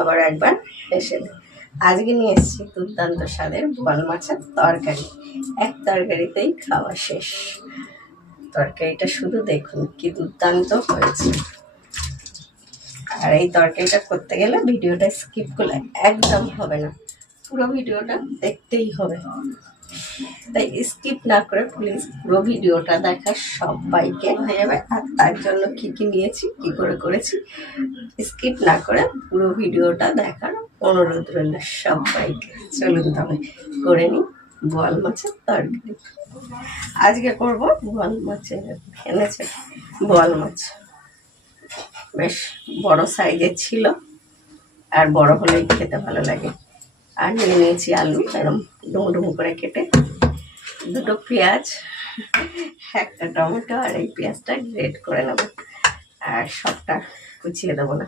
আবার একবার হেসে দেয়। আজকে নিয়ে এসেছি দুর্দান্ত স্বাদের বোয়াল মাছের তরকারি। এক তরকারিতেই খাওয়া শেষ। তরকারিটা শুধু দেখুন কি দুর্দান্ত হয়েছে। আর এই তরকারিটা করতে গেলে ভিডিওটা স্কিপ করলে একদম হবে না, পুরো ভিডিওটা দেখতেই হবে। তাই স্কিপ না করে প্লিজ পুরো ভিডিওটা দেখার সবাইকে হয়ে যাবে। আর তার জন্য কি কি নিয়েছি, কি করে করেছি, স্কিপ না করে পুরো ভিডিওটা দেখার অনুরোধ রইল সবাইকে। চলুন তবে করে নিই বোয়াল মাছের তরকারি। আজকে করব বোয়াল মাছের, এনেছে বোয়াল মাছ বেশ বড় সাইজের ছিল, আর বড় হলেই খেতে ভালো লাগে। আর নিয়ে নিয়েছি আলু এরকম ডুমো ডুমো করে কেটে, দুটো পেঁয়াজ, একটা টমেটো, আর এই পেঁয়াজটা গ্রেট করে নেব। আর সবটা কুচিয়ে দেবো না,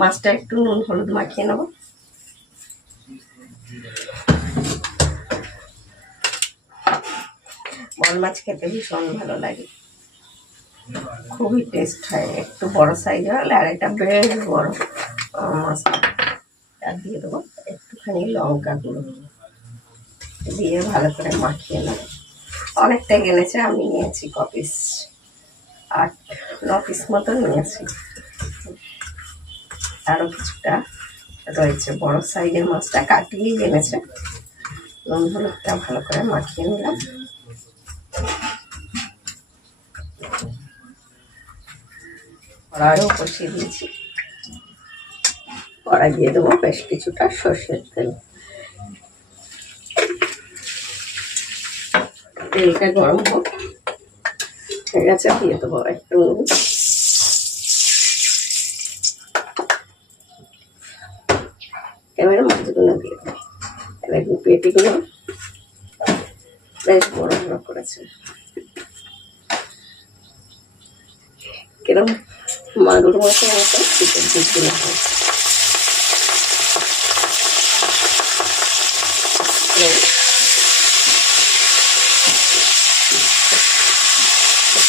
মাছটা একটু নুন হলুদ মাখিয়ে নেব। বল মাছ খেতে ভীষণ ভালো লাগে, খুবই টেস্ট হয়। একটু বড় সাইজ হলে, আর এটা বেশ বড় মাছটা। আর দিয়ে দেবো একটুখানি লঙ্কা গুঁড়ো, দিয়ে ভালো করে মাখিয়ে নেব। অনেকটাই এনেছে, আমি নিয়েছি ক পিস, 8-9 পিস মতো নিয়েছি। আরও কিছুটা রয়েছে, বড় সাইজের মাছটা কাটিয়েই এনেছে। নুন হলুদটা ভালো করে মাখিয়ে নিলাম। কড়াইও কষিয়ে দিয়েছি, কড়াই দিয়ে দেবো বেশ কিছুটা সর্ষের তেল। তেলটা গরম হোক, হয়ে গেছে, দিয়ে দেবো একটু এবারে মাছগুলো দিয়ে দেবো। এবার পেটিগুলো বেশ বড় বড় করেছে, কিরম মাগুর মাছের মতো চিকেন পিসগুলো হয়েছে।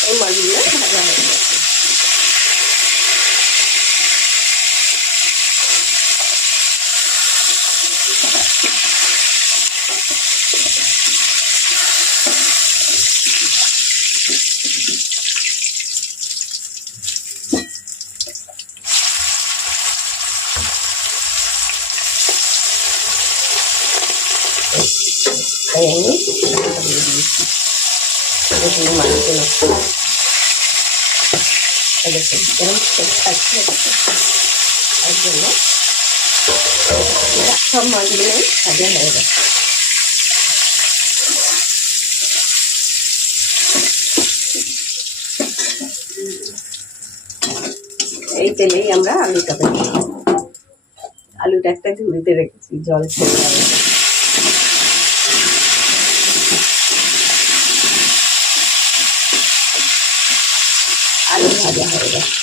এই মাছগুলো ভাজা হয়ে গেছে। সব মাছগুলো ভাজা হয়ে গেছে। এই তেলেই আমরা আলুটা ভেজে নেব। আলুটা একটা ঝুড়িতে রেখেছি, জল ছেড়ে যাবে। আলু ভাজা হয়ে গেছে,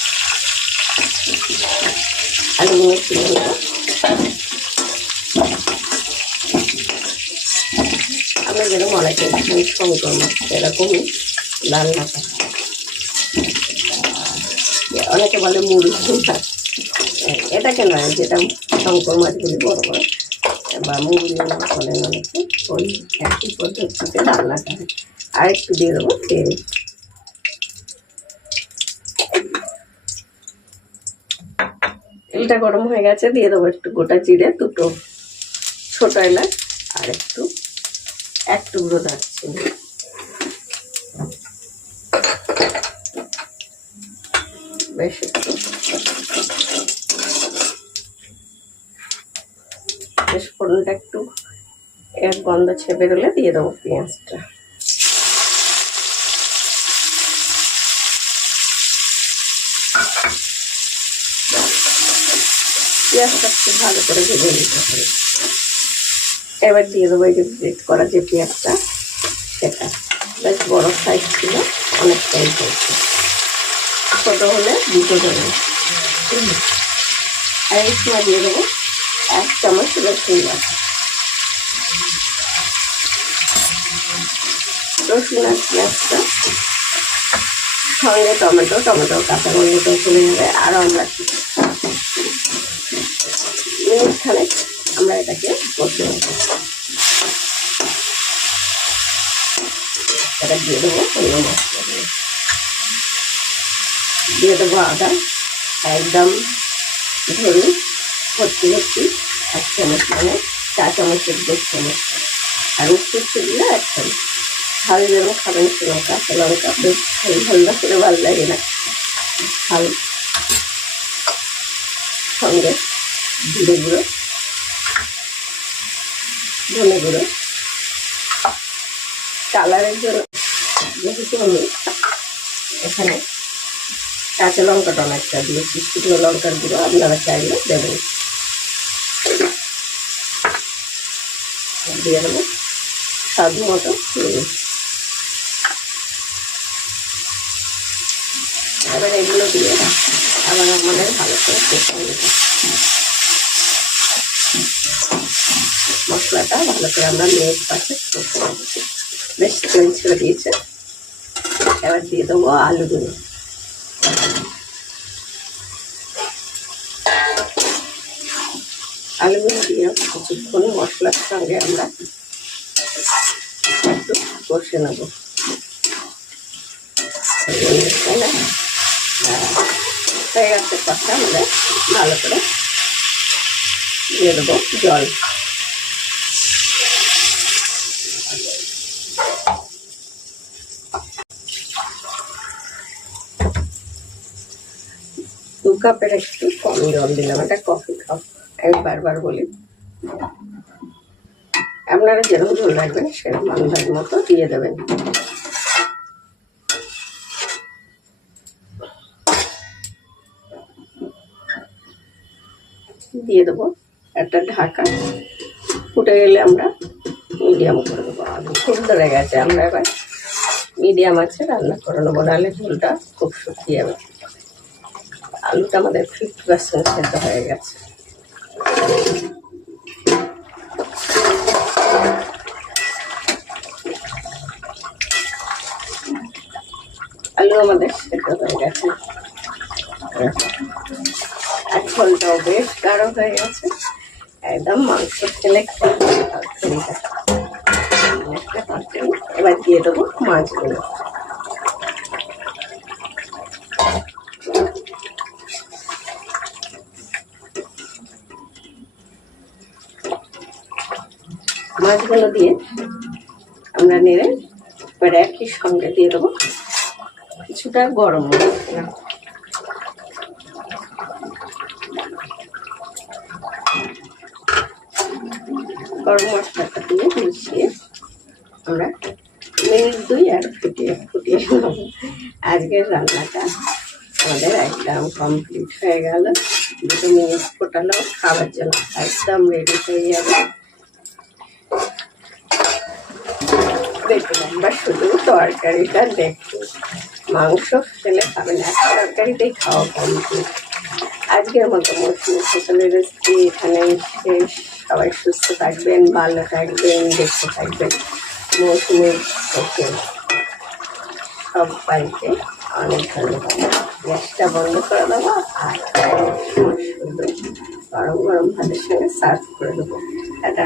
আলুগুলো তুলে নেব। আমরা যেরকম অনেকে শঙ্কর মাছ এরকমই লাল মাথা, অনেকে বলে মুড়ি মাছ, এটাকে নয়, যেটা শঙ্কর মাছগুলি বড় বড় বা মুড়ি মাছ বলেন অনেকে, ওই একই পদ্ধতিতে রান্নাটা হয়। আর একটু দিয়ে দেবো তেল। তেলটা গরম হয়ে গেছে, দিয়ে দেবো একটু গোটা জিরে, দুটো ছোট এলাচ, আর এক টুকরো দারচিনি। বেশ ফোড়নটা একটু এক গন্ধ ছেপে গেলে দিয়ে দেবো পেঁয়াজটা। পেঁয়াজটা একটু ভালো করে ভেজে নিতে হবে। এবার দিয়ে দেবো এই যে গ্রেট করা যে পেঁয়াজটা, সেটা বেশ বড় সাইজ ছিল, অনেকটাই হয়েছে। ছোট হলে দুটো দেবো। আর এই সময় দিয়ে দেবো 1 চামচ রসুন বাটা। রসুন আর পেঁয়াজটা সঙ্গে টমেটো কাঁচা গন্ধটা চলে যাবে। আর আমরা খানে আমরা এটাকে কষে নেব। এটা দিয়ে দেবো অন্য মশলা দিয়ে দেবো আদা একদম ধরুন ভর্তি 1 চামচ, মানে 4 চামচের 2 চামচ, আর উচ্ছে দিলে 1 চামচ। ঝাল যেন খাবেন সেরকম কাঁচা লঙ্কা বেশ ঝাল না করে ভালো লাগে না। ঝাল সঙ্গে জিরে গুঁড়ো, ধনে গুঁড়ো, কালারের জন্য যেহেতু আমি এখানে কাঁচা লঙ্কাটা অনেকটা দিয়েছি, শুকনো লঙ্কার গুঁড়ো আপনারা চাইলে দেবেন। দিয়ে দেবো স্বাদ মতো নুন। এবার এগুলো দিয়ে আবার আমাদের ভালো করে কষে নিতে, মশলাটা ভালো করে আমরা মেঘ পাশে কষে নিচ্ছি। বেশ তেল ছেড়ে দিয়েছে। এবার দিয়ে দেবো আলুগুলো। আলুগুলো দিয়ে কিছুক্ষণ মশলার সঙ্গে আমরা একটু কষে নেব। হয়ে গেছে কষা, আমরা ভালো করে দিয়ে দেবো জল। 2 কাপের একটু কম জল দিলাম। এটা কফি কাপ, আমি বারবার বলি। আপনারা যেরকম ঝোল রাখবেন সেরকম আন্দাজ মতো দিয়ে দেবেন। দিয়ে দেবো একটা ঢাকা। ফুটে গেলে আমরা মিডিয়াম করে দেবো। আলু খুব ধরে গেছে, আমরা এবার মিডিয়াম আছে রান্না করে নেবো, নাহলে ঝোলটা খুব শুকিয়ে যাবে। আলুটা আমাদের 50% সেদ্ধ হয়ে গেছে। আলু আমাদের সেদ্ধ হয়ে গেছে, আর ঝোলটাও বেশ গাঢ় হয়ে গেছে। একদম মাংস খেলে তরকারিটা। এবার দিয়ে দেবো মাছগুলো। মাছগুলো দিয়ে আমরা নেড়ে এবার একই সঙ্গে দিয়ে দেবো কিছুটা গরম মশলা। গরম মশলাটা দিয়ে মিশিয়ে আমরা মিনিট 2 আর ফুটিয়ে নেব। আজকের রান্নাটা আমাদের একদম কমপ্লিট হয়ে গেল। 2 মিনিট ফোটালো, খাবার জন্য একদম রেডি হয়ে যাবে। দেখুন, আমরা শুধু তরকারিটা দেখি, মাংস খেলে খাবেন, এক তরকারিতেই খাওয়া কমপ্লিট। আজকের মতো মৌসুমি ফসলের রেসিপি এখানেই শেষ। সবাই সুস্থ থাকবেন, ভালো থাকবেন, দেখতে থাকবেন মৌসুমি ফসল। সবাইকে অনেক ধন্যবাদ। গ্যাসটা বন্ধ করে দেবো আর শুধু গরম গরম ভাতের সঙ্গে সার্ভ করে দেবো। এটা